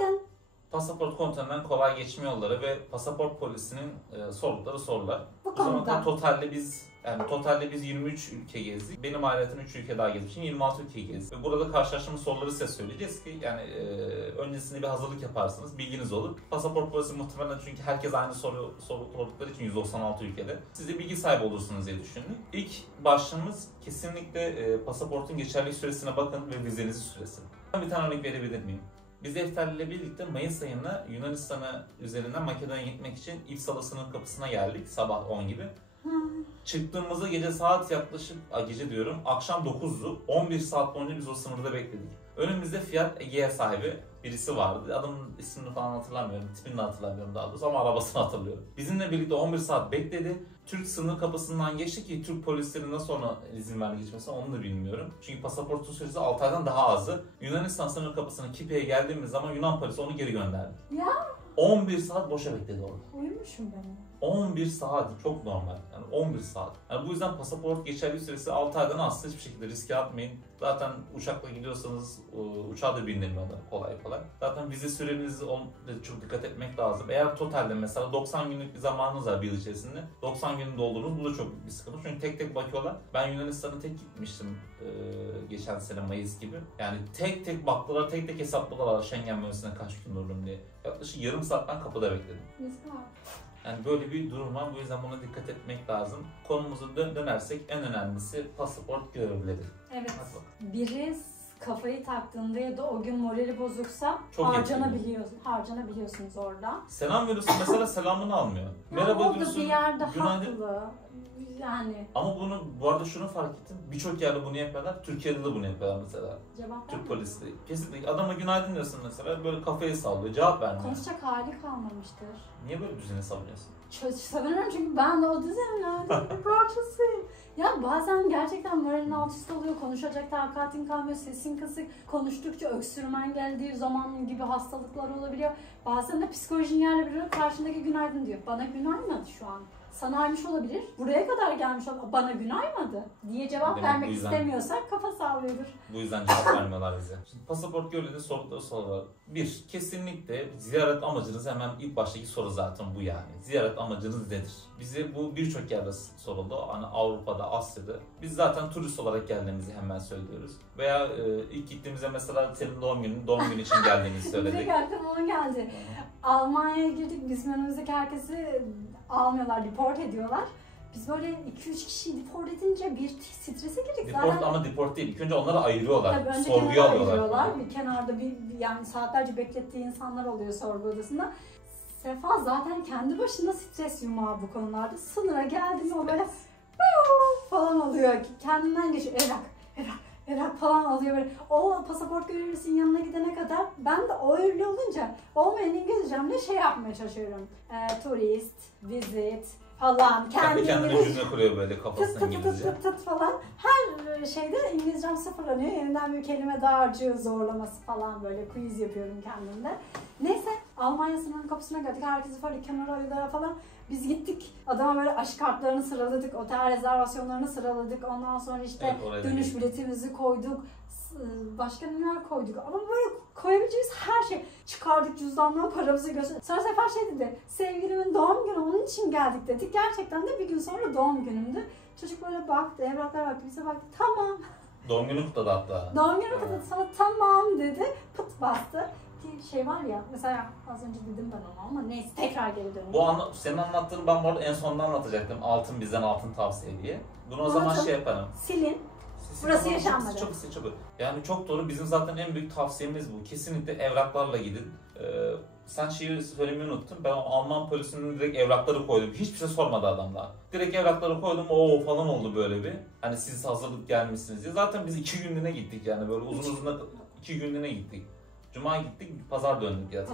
Günaydın. Pasaport kontrolünden kolay geçme yolları ve pasaport polisinin sordukları sorular. Bu Bu zamana konuda. kadar totalde biz 23 ülke gezdik. Benim ayrıca 3 ülke daha gezmişim. 26 ülke gezdik. Ve burada karşılaştığımız soruları size söyleyeceğiz ki öncesinde bir hazırlık yaparsınız. Bilginiz olur. Pasaport polisi muhtemelen çünkü herkes aynı soru sordukları için 196 ülkede. Siz de bilgi sahibi olursunuz diye düşündük. İlk başlığımız kesinlikle pasaportun geçerlilik süresine bakın ve vizenizin süresine. Ben bir tane örnek verebilir miyim? Biz Eftel ile birlikte Mayıs ayında Yunanistan'a üzerinden Makedonya'ya gitmek için İpsala sınır kapısına geldik sabah 10 gibi. Çıktığımızda gece saat yaklaşık, akşam 9'du. 11 saat boyunca biz o sınırda bekledik. Önümüzde Fiat Egea sahibi birisi vardı. Adamın ismini falan hatırlamıyorum, tipini de hatırlamıyorum daha doğrusu ama arabasını hatırlıyorum. Bizimle birlikte 11 saat bekledi. Türk sınır kapısından geçti ki Türk polisleri nasıl ona izin verdi geçmesine onu da bilmiyorum. Çünkü pasaportun süresi 6 aydan daha azdı. Yunanistan sınır kapısına Kipe'ye geldiğimiz zaman Yunan polisi onu geri gönderdi. Ya 11 saat boşa bekledi orada. uyumuşum ben. 11 saat çok normal. Yani 11 saat. Yani bu yüzden pasaport geçerli süresi 6 aydan az. Hiçbir şekilde riske atmayın. Zaten uçakla gidiyorsanız uçağa da bindirmiyorlar kolay kolay. Zaten vize süreniz çok dikkat etmek lazım. Eğer totalde mesela 90 günlük bir zamanınız var bir yıl içerisinde. 90 günü doldurdunuz. Bu da çok büyük bir sıkıntı. Çünkü tek tek bakıyorlar. Ben Yunanistan'a tek gitmiştim geçen sene Mayıs gibi. Yani tek tek baktılar, tek tek hesapladılar Schengen bölgesine kaç gün dururum diye. Yaklaşık yarım saatten kapıda bekledim. Güzel. Yani böyle bir durum var. Bu yüzden buna dikkat etmek lazım. Konumuza dönersek en önemlisi pasaport görevlileri. Evet. Biri kafayı taktığında ya da o gün morali bozuksa Çok harcanabiliyorsunuz orada. Selam veriyorsun mesela selamını almıyor. Merhaba o diyorsun. da bir yerde günaydın. haklı. Yani Ama bu arada şunu fark ettim. Birçok yerde bunu yapıyorlar. Türkiye'de de bunu yapıyorlar mesela. cevap Türk vermiyor. polisi. Kesinlikle adama günaydın diyorsun mesela böyle kafayı sallıyor. Cevap vermiyor. Konuşacak hali kalmamıştır. Niye böyle düzeni savunuyorsun? Sanırım çünkü ben de o düzenlerden bir parçasıyım. Ya bazen gerçekten moralin alt üst oluyor, konuşacak takatin kalmıyor, sesin kısık, konuştukça öksürmen geldiği zaman gibi hastalıklar olabiliyor. Bazen de psikolojin yerle bir oluyor, karşındaki günaydın diyor. Bana günaydın şu an. Sana aymış olabilir, buraya kadar gelmiş olabilir, bana günaydın diye cevap Demek vermek bu yüzden- istemiyorsak kafa sallıyordur. Bu yüzden cevap vermiyorlar bize. Şimdi pasaport görevlileri sordukları sorular. Bir, kesinlikle ziyaret amacınız hemen ilk baştaki soru zaten bu yani. Ziyaret amacınız nedir? Bize bu birçok yerde soruldu. Hani Avrupa'da, Asya'da. Biz zaten turist olarak geldiğimizi hemen söylüyoruz. Veya ilk gittiğimizde mesela senin doğum günü için geldiğimizi söyledik. Direkt aklıma o geldi. Almanya'ya girdik, bizim önümüzdeki herkesi almıyorlar, deport ediyorlar. Biz böyle 2-3 kişiyi deport edince bir strese girdik Deport zaten. ama deport değil. İlk önce onları ayırıyorlar. Tabii önce Sorguya kenara alıyorlar. ayırıyorlar. Bir kenarda yani saatlerce beklettiği insanlar oluyor sorgu odasında. Sefa zaten kendi başına stres yumağı bu konularda. Sınıra geldi mi o böyle falan oluyor. Kendinden geçiyor. Evrak falan alıyor böyle. O pasaport görevlisinin yanına gidene kadar ben de o öyle olunca olmayan İngilizcemle şey yapmaya çalışıyorum. Turist, visit falan. Kendi kendine İngilizce cümle kuruyor böyle kafasına İngilizce. tıt falan. Her şeyde İngilizcem sıfırlanıyor. Yeniden bir kelime dağarcığı zorlaması falan böyle quiz yapıyorum kendimde. Neyse Almanya sınırının kapısına geldik. Herkesi böyle kenara ayırdılar falan. Biz gittik. Adama böyle aşı kartlarını sıraladık. Otel rezervasyonlarını sıraladık. Ondan sonra işte Evet, dönüş biletimizi koyduk. Başka neler koyduk ama böyle koyabileceğimiz her şey. Çıkardık cüzdandan paramızı gösterdik. Sonra Sefer şey dedi, sevgilimin doğum günü onun için geldik dedik. Gerçekten de bir gün sonra doğum günümdü. Çocuk böyle baktı, evraklara baktı, bize baktı, tamam. Doğum günü kutladı hatta. Doğum günü kutladı, sana tamam dedi, pıt bastı. Şey var ya, mesela az önce dedim ben onu ama neyse tekrar geri dönüyorum. Senin anlattığını ben bu arada en sonunda anlatacaktım. Altın bizden altın tavsiye diye. Bunu o zaman şey yaparım. Silin. Burası yaşanmadı. Çok. Yani çok doğru. Bizim zaten en büyük tavsiyemiz bu. Kesinlikle evraklarla gidin. Sen şeyi söylemeyi unuttun. Ben Alman polisinin direkt evrakları koydum. Hiçbir şey sormadı adam daha. Direkt evrakları koydum. Oo falan oldu böyle bir. Hani siz hazırlık gelmişsiniz diye. Zaten biz 2 günlüğüne gittik yani böyle uzun 2 günlüğüne gittik. Cuma gittik, pazar döndük ya.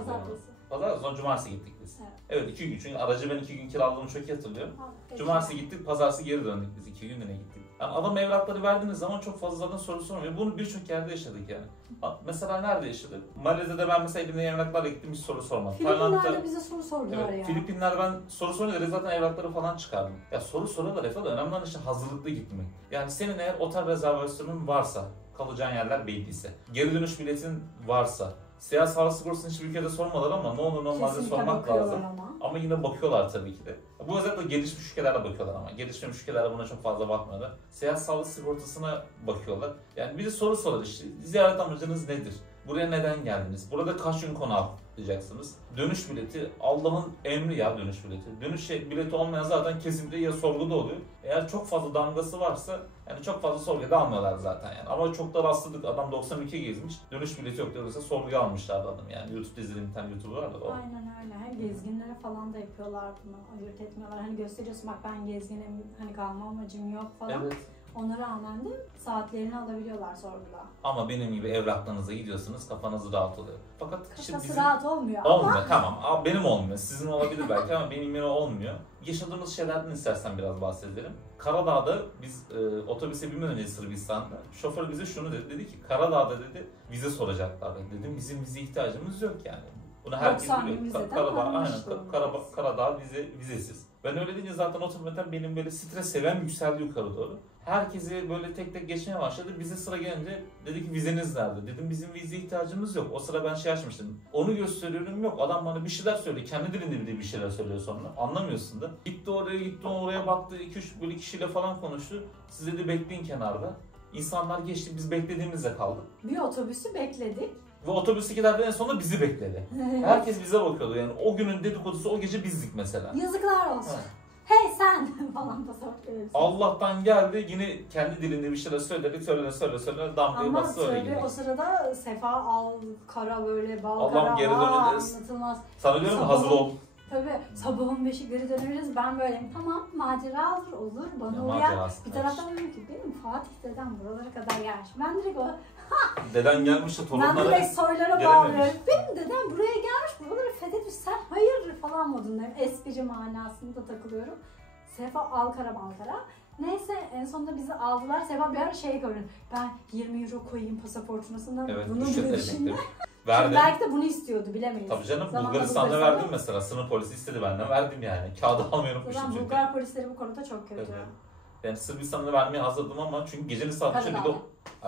Pazar sonra cumartesi gittik biz. Evet 2 gün çünkü aracı ben 2 gün kiraladığımı çok iyi hatırlıyorum. Cumartesi gittik, pazartesi geri döndük biz 2 günlüğüne gittik. Yani adam evrakları verdiğiniz zaman çok fazla zaten soru sormuyor. Bunu birçok yerde yaşadık yani. Mesela nerede yaşadık? Malezya'da ben mesela elimde evraklarla gittim hiç soru sormadım. Filipinler'de bize soru sordular ya. Filipinler'de ben soru sorunca zaten evrakları falan çıkardım. Ya soru soruyorlar Efe, önemli olan işte hazırlıklı gitmek. Yani senin eğer otel rezervasyonun varsa, kalacağın yerler belliyse, geri dönüş biletin varsa, Seyahat sağlık sigortasını hiçbir ülkede sormadılar ama ne olur normalde Kesinlikle sormak bakıyorlar lazım. Ama yine bakıyorlar tabii ki de. Bu özellikle gelişmiş ülkelerde bakıyorlar ama gelişmemiş ülkelerde buna çok fazla bakmıyorlar. Seyahat sağlık sigortasına bakıyorlar. Yani biri soru sorar işte, ziyaret amacınız nedir? Buraya neden geldiniz? Burada kaç gün konaklayacaksınız? Dönüş bileti Allah'ın emri ya, dönüş bileti. Dönüş bileti olmayan zaten kesinlikle ya sorguda oluyor. Eğer çok fazla damgası varsa yani çok fazla sorguya almıyorlar zaten yani. Ama çok da rastladık, adam 90 ülke gezmiş. Dönüş bileti yok diyorsa sorguya almışlardı adam yani. YouTube'da izlediğim bir tane YouTuber var da o. Aynen öyle. Hem gezginlere falan da yapıyorlar bunu. Ayırt etmiyorlar. Hani gösteriyorsun bak ben gezginim, hani kalma amacım yok falan. Evet. Ona rağmen de saatlerini alabiliyorlar sorguda. Ama benim gibi evraklarınıza gidiyorsunuz, kafanız rahat oluyor. Fakat işte Kafası bizim... rahat olmuyor Olmuyor ama. tamam. Benim olmuyor. Sizin olabilir belki ama benim yine olmuyor. Yaşadığımız şeylerden istersen biraz bahsedelim. Karadağ'da biz otobüse binmeden önce Sırbistan'da şoför bize şunu dedi. Dedi ki Karadağ'da dedi vize soracaklar. Dedim bizim vize ihtiyacımız yok yani. Bunu herkes biliyor. Karadağ vizesiz. Ben öyle deyince zaten otomatikten benim böyle stres seviyem yükseldi yukarı doğru. Herkesi böyle tek tek geçmeye başladı. Bize sıra gelince dedi ki vizeniz nerede? Dedim bizim vize ihtiyacımız yok. O sıra ben şey açmıştım. Onu gösteriyorum yok. Adam bana bir şeyler söylüyor. Kendi dilinde bir şeyler söylüyor sonra. Anlamıyorsun da. Gitti oraya baktı. 2-3 böyle kişiyle falan konuştu. Siz dedi bekleyin kenarda. İnsanlar geçti. Biz beklediğimizde kaldık. Bir otobüsü bekledik. Ve otobüstekiler de en sonunda bizi bekledi. Herkes bize bakıyordu yani. O günün dedikodusu o gece bizdik mesela. Yazıklar olsun. Evet. Hey sen falan da söylüyoruz. Allah'tan geldi yine kendi dilinde bir şeyler söyledik söyle damgayı ama bastı öyle gidiyor. o sırada Sefa al kara böyle bal Allah'ım kara geri döneceğiz. anlatılmaz. Sana diyorum ya hazır ol. Tabii sabahın 5'i geri döneriz ben böyleyim tamam macera olur bana uyar. Bir taraftan diyorum ki benim Fatih dedem buralara kadar gelmiş. Ben direkt o Deden gelmiş de torunlara. ben direkt soylara bağlıyorum. Benim dedem buraya gelmiş buraları fethetmiş sen hayırdır falan modundayım. Espri manasında takılıyorum. Sefa Alkara Malkara. Neyse en sonunda bizi aldılar. Sefa bir ara şey görün. Ben 20 euro koyayım pasaportunasından. Evet, bunu bile düşündüm. Verdim. Belki de bunu istiyordu bilemeyiz. Tabii canım Zamanla Bulgaristan'da verdim mesela. Sınır polisi istedi benden verdim yani. Kağıdı almayı unutmuşum çünkü. Bulgar polisleri bu konuda çok kötü. Evet. Yani Sırbistan'da vermeye hazırdım ama çünkü gecenin saat 3'ü bir de...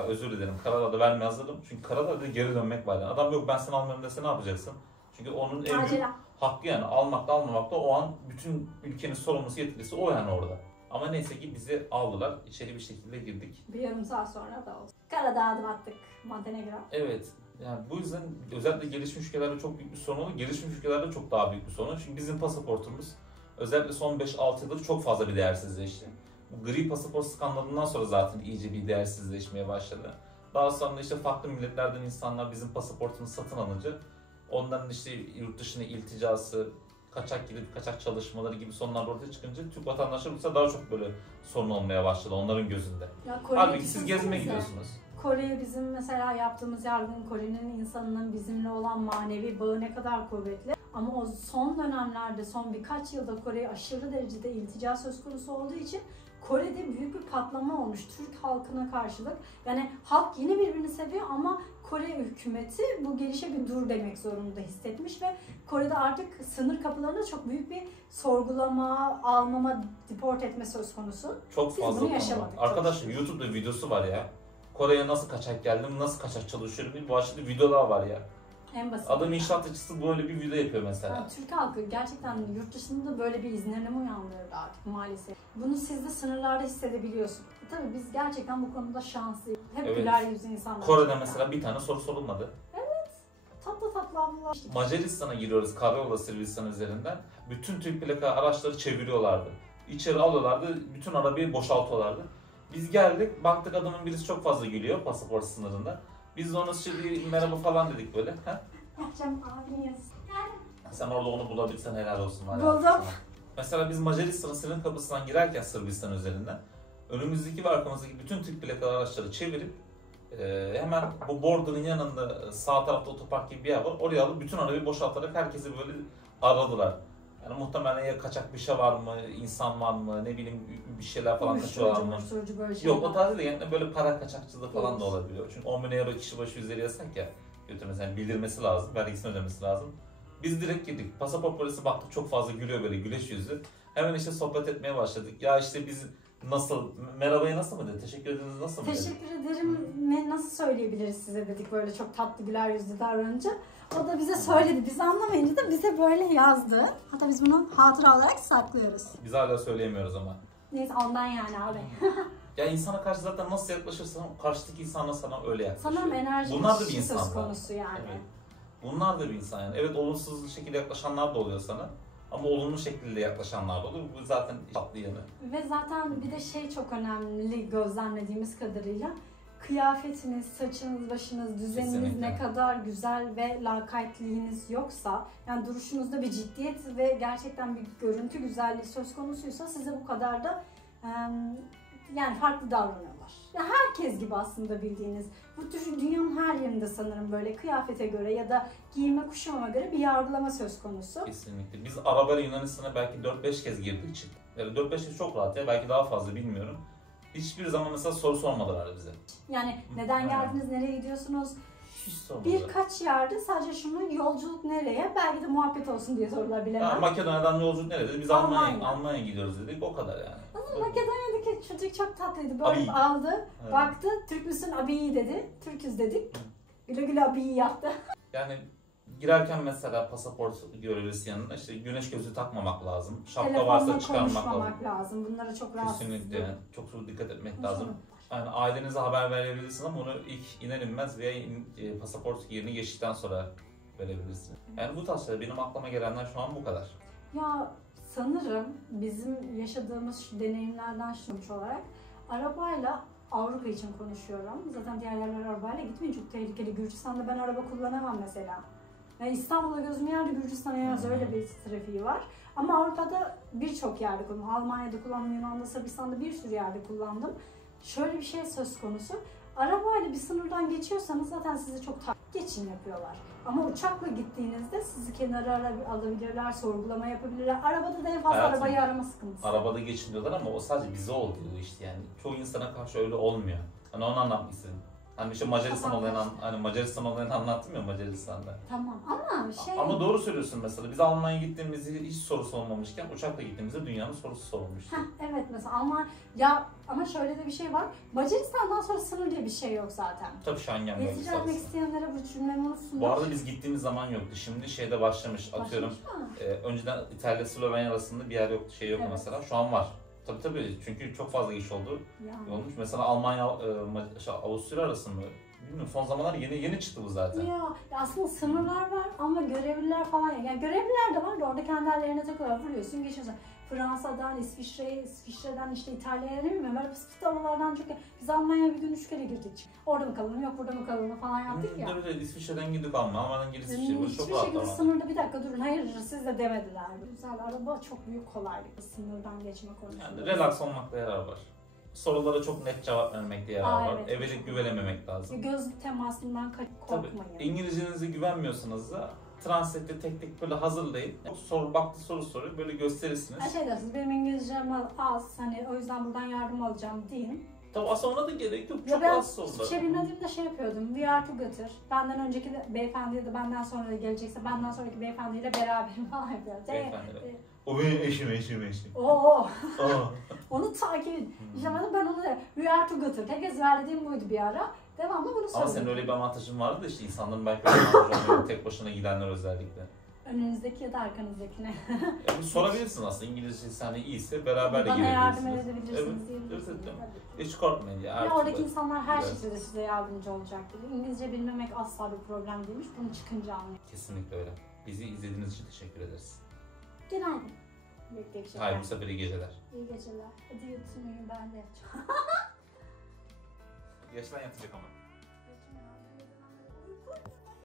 özür dilerim. Karadağ'da vermeye hazırdım. Çünkü Karadağ'da geri dönmek var yani. Adam yok ben seni almıyorum dese ne yapacaksın? Çünkü onun en büyük hakkı yani almakta almamakta o an bütün ülkenin sorumlusu yetkilisi o yani orada. Ama neyse ki bizi aldılar. İçeri bir şekilde girdik. Bir yarım saat sonra da olsun. Karadağ'a adım attık. Montenegro. Evet. Yani bu yüzden özellikle gelişmiş ülkelerde çok büyük bir sorun oldu. Gelişmiş ülkelerde çok daha büyük bir sorun. Çünkü bizim pasaportumuz özellikle son 5-6 yıldır çok fazla bir değersizleşti. Bu gri pasaport skandalından sonra zaten iyice bir değersizleşmeye başladı. Daha sonra işte farklı milletlerden insanlar bizim pasaportumuzu satın alınca onların işte yurt dışına ilticası, kaçak gidip kaçak çalışmaları gibi sorunlar ortaya çıkınca Türk vatandaşları bu sefer daha çok böyle sorun olmaya başladı onların gözünde. Halbuki siz gezmeye gidiyorsunuz. Kore'ye bizim mesela yaptığımız yardım, Kore'nin insanının bizimle olan manevi bağı ne kadar kuvvetli. Ama o son dönemlerde, son birkaç yılda Kore'ye aşırı derecede iltica söz konusu olduğu için Kore'de büyük bir patlama olmuş Türk halkına karşılık. Yani halk yine birbirini seviyor ama Kore hükümeti bu gelişe bir dur demek zorunda hissetmiş ve Kore'de artık sınır kapılarında çok büyük bir sorgulama, almama, deport etme söz konusu. Çok Biz fazla bunu yaşamadık. Arkadaşlar YouTube'da videosu var ya. Kore'ye nasıl kaçak geldim, nasıl kaçak çalışıyorum diye bu başlıklı videolar var ya. En basit. Adam inşaatçısı böyle bir video yapıyor mesela. Yani Türk halkı gerçekten yurt dışında böyle bir izlenimi uyandırdı artık maalesef. Bunu siz de sınırlarda hissedebiliyorsunuz. Tabii biz gerçekten bu konuda şanslıyız. Hep evet. güler yüzlü insanlar. Kore'de mesela bir tane soru sorulmadı. Evet. Tatlı tatlı ablalar. Macaristan'a giriyoruz karayolu Sırbistan üzerinden. Bütün Türk plaka araçları çeviriyorlardı. İçeri alıyorlardı, bütün arabayı boşaltıyorlardı. Biz geldik, baktık adamın birisi çok fazla gülüyor pasaport sınırında. Biz de ona şimdi merhaba falan dedik böyle. Yapacağım abiniz. Sen orada onu bulabilsen helal olsun. Buldum. Mesela biz Macaristan'ın sınır kapısından girerken Sırbistan üzerinden önümüzdeki ve arkamızdaki bütün Türk plakalı araçları çevirip hemen bu border'ın yanında sağ tarafta otopark gibi bir yer var. Oraya alıp bütün arabayı boşaltarak herkesi böyle aradılar. Yani muhtemelen ya kaçak bir şey var mı, insan var mı, ne bileyim bir şeyler falan kaçıyorlar mı? Yok o tarzı değil yani böyle para kaçakçılığı falan da olabiliyor. Çünkü 10 bin euro kişi başı üzeri yasak ya götürmesi yani bildirmesi lazım, vergisini ödemesi lazım. Biz direkt gittik. Pasaport polisi baktık çok fazla gülüyor böyle güleş yüzü. Hemen işte sohbet etmeye başladık. Ya işte biz Nasıl? Merhabayı nasıl mı dedi? Teşekkür ederiz nasıl mı dedi? Teşekkür ederim ne nasıl söyleyebiliriz size dedik böyle çok tatlı güler yüzlü davranınca. O da bize söyledi. Biz anlamayınca da bize böyle yazdı. Hatta biz bunu hatıra olarak saklıyoruz. Biz hala söyleyemiyoruz ama. Neyse ondan yani abi. Ya insana karşı zaten nasıl yaklaşırsan karşıdaki insan da sana öyle yaklaşıyor. Sanırım enerji Bunlar da bir geçişi söz insan. konusu yani. Evet. Bunlar da bir insan yani. Evet olumsuz şekilde yaklaşanlar da oluyor sana. Ama olumlu şekilde yaklaşanlar da oluyor. Bu zaten tatlı yanı. Ve zaten bir de şey çok önemli gözlemlediğimiz kadarıyla kıyafetiniz, saçınız, başınız, düzeniniz Kesinlikle. ne kadar güzel ve lakaytliğiniz yoksa, yani duruşunuzda bir ciddiyet ve gerçekten bir görüntü güzelliği söz konusuysa size bu kadar da yani farklı davranıyorlar. Ya herkes gibi aslında bildiğiniz. Bu tür dünyanın her yerinde sanırım böyle kıyafete göre ya da giyime kuşamama göre bir yargılama söz konusu. Kesinlikle. Biz arabayla Yunanistan'a belki 4-5 kez girdiği için. Yani 4-5 kez çok rahat ya. Belki daha fazla bilmiyorum. Hiçbir zaman mesela soru sormadılar bize. Yani neden geldiniz, nereye gidiyorsunuz? Hiç sormadılar. Birkaç yerde sadece şunu yolculuk nereye? Belki de muhabbet olsun diye sorular bilemem. Ya, Makedonya'dan yolculuk nereye dedi? Biz Almanya. Almanya'ya gidiyoruz dedik. O kadar yani. Ama Makedonya'daki çocuk çok tatlıydı. Böyle Abi. aldı, Evet. baktı. Türk müsün abiyi dedi. Türküz dedik. Güle güle abiyi yaptı. Yani girerken mesela pasaport görevlisi yanına işte güneş gözlüğü takmamak lazım. Şapka Telefonla varsa çıkarmak konuşmamak lazım. Bunlara çok rahatsız. Kesinlikle. Yani çok dikkat etmek lazım. Yani ailenize haber verebilirsiniz ama bunu ilk iner inmez veya pasaport yerini geçtikten sonra verebilirsiniz. Yani bu tarz şeyler benim aklıma gelenler şu an bu kadar. Ya sanırım bizim yaşadığımız şu deneyimlerden sonuç olarak arabayla Avrupa için konuşuyorum. Zaten diğer yerlere arabayla gitmeyin, çok tehlikeli. Gürcistan'da ben araba kullanamam mesela. Yani İstanbul'a gözüm yerde, Gürcistan'a yaz öyle bir trafiği var. Ama Avrupa'da birçok yerde kullandım. Almanya'da kullandım, Yunan'da, Sırbistan'da bir sürü yerde kullandım. Şöyle bir şey söz konusu. Arabayla bir sınırdan geçiyorsanız zaten sizi çok geçin yapıyorlar. Ama uçakla gittiğinizde sizi kenara alabilirler, sorgulama yapabilirler. Arabada da en fazla Hayatım, arabayı arama sıkıntısı. Arabada geçin diyorlar ama o sadece bize oluyor işte yani. Çoğu insana karşı öyle olmuyor. Hani onu anlatmak istedim. Hani işte Macaristan olayını anlattım ya Macaristan'da. Tamam ama şey... Ama doğru söylüyorsun mesela. Biz Almanya'ya gittiğimizde hiç sorusu olmamışken uçakla gittiğimizde dünyanın sorusu sorulmuştu. Evet mesela ya ama şöyle de bir şey var. Macaristan'dan sonra sınır diye bir şey yok zaten. Tabii Schengen bölgesi Yetiştirmek arasında. isteyenlere bu cümlemi unutsunlar. Bu arada biz gittiğimiz zaman yoktu. Şimdi şeyde başlamış atıyorum. Önceden İtalya Slovenya arasında bir yer yoktu, şey yok Evet. mesela. Şu an var. Tabii çünkü çok fazla iş oldu. Yani. Olmuş. Mesela Almanya Avusturya arasında mı? Bilmiyorum, son zamanlar yeni çıktı bu zaten. Ya aslında sınırlar var ama görevliler falan yok. Yani görevliler de var da orada kendi ellerine takıyorlar, vuruyorsun, geçiyorsun. Fransa'dan, İsviçre'den işte İtalya'ya ne bileyim böyle pıs oralardan çok. Biz Almanya'ya bir gün 3 kere girdik. Orada mı kalalım, yok burada mı kalalım falan yaptık ya. Evet, İsviçre'den gidip Almanya'dan geri İsviçre. Böyle çok Hiçbir rahat şekilde ama. sınırda bir dakika durun, hayır siz de demediler. Güzel, araba çok büyük kolaylık sınırdan geçme konusunda. Yani relax olmakta yarar var. Sorulara çok net cevap vermekte yarar var. Evet. Evelik güvenememek lazım. Göz temasından Tabii korkmayın. İngilizcenize güvenmiyorsanız da Translate'de tek böyle hazırlayın. Soru soruyor böyle gösterirsiniz. Şey dersiniz, benim İngilizcem az, hani o yüzden buradan yardım alacağım deyin. Tabii aslında ona da gerek yok. Ya Çok ben az sorular. hiçbir şey bilmediğimde şey yapıyordum. We are together. Benden önceki beyefendiye de benden sonra da gelecekse benden sonraki beyefendiyle beraberim falan yapıyordum. Beyefendi. O benim eşim. Oo. Aa. Onu takip edin. İşte ben onu da we are together. Tek ezberlediğim buydu bir ara. Devamlı bunu Ama söylüyorum. senin öyle bir avantajın vardı da işte insanların belki öyle bir avantajı olmuyor. Tek başına gidenler özellikle. Önünüzdeki ya da arkanızdakine. Yani sorabilirsin aslında İngilizcesi hani iyiyse beraber de Bana yardım girebilirsiniz. edebilirsiniz Evet, diyebilirsiniz. hiç korkmayın ya. Ya oradaki insanlar her Evet. şekilde size yardımcı olacaktır. İngilizce bilmemek asla bir problem değilmiş. Bunu çıkınca anlayın. Kesinlikle öyle. Bizi izlediğiniz için teşekkür ederiz. Günaydın. Büyük şeker. Hayır, bu sefer iyi geceler. İyi geceler. Hadi yatın uyuyun, ben de yatacağım. Yaşlan yatacak ama.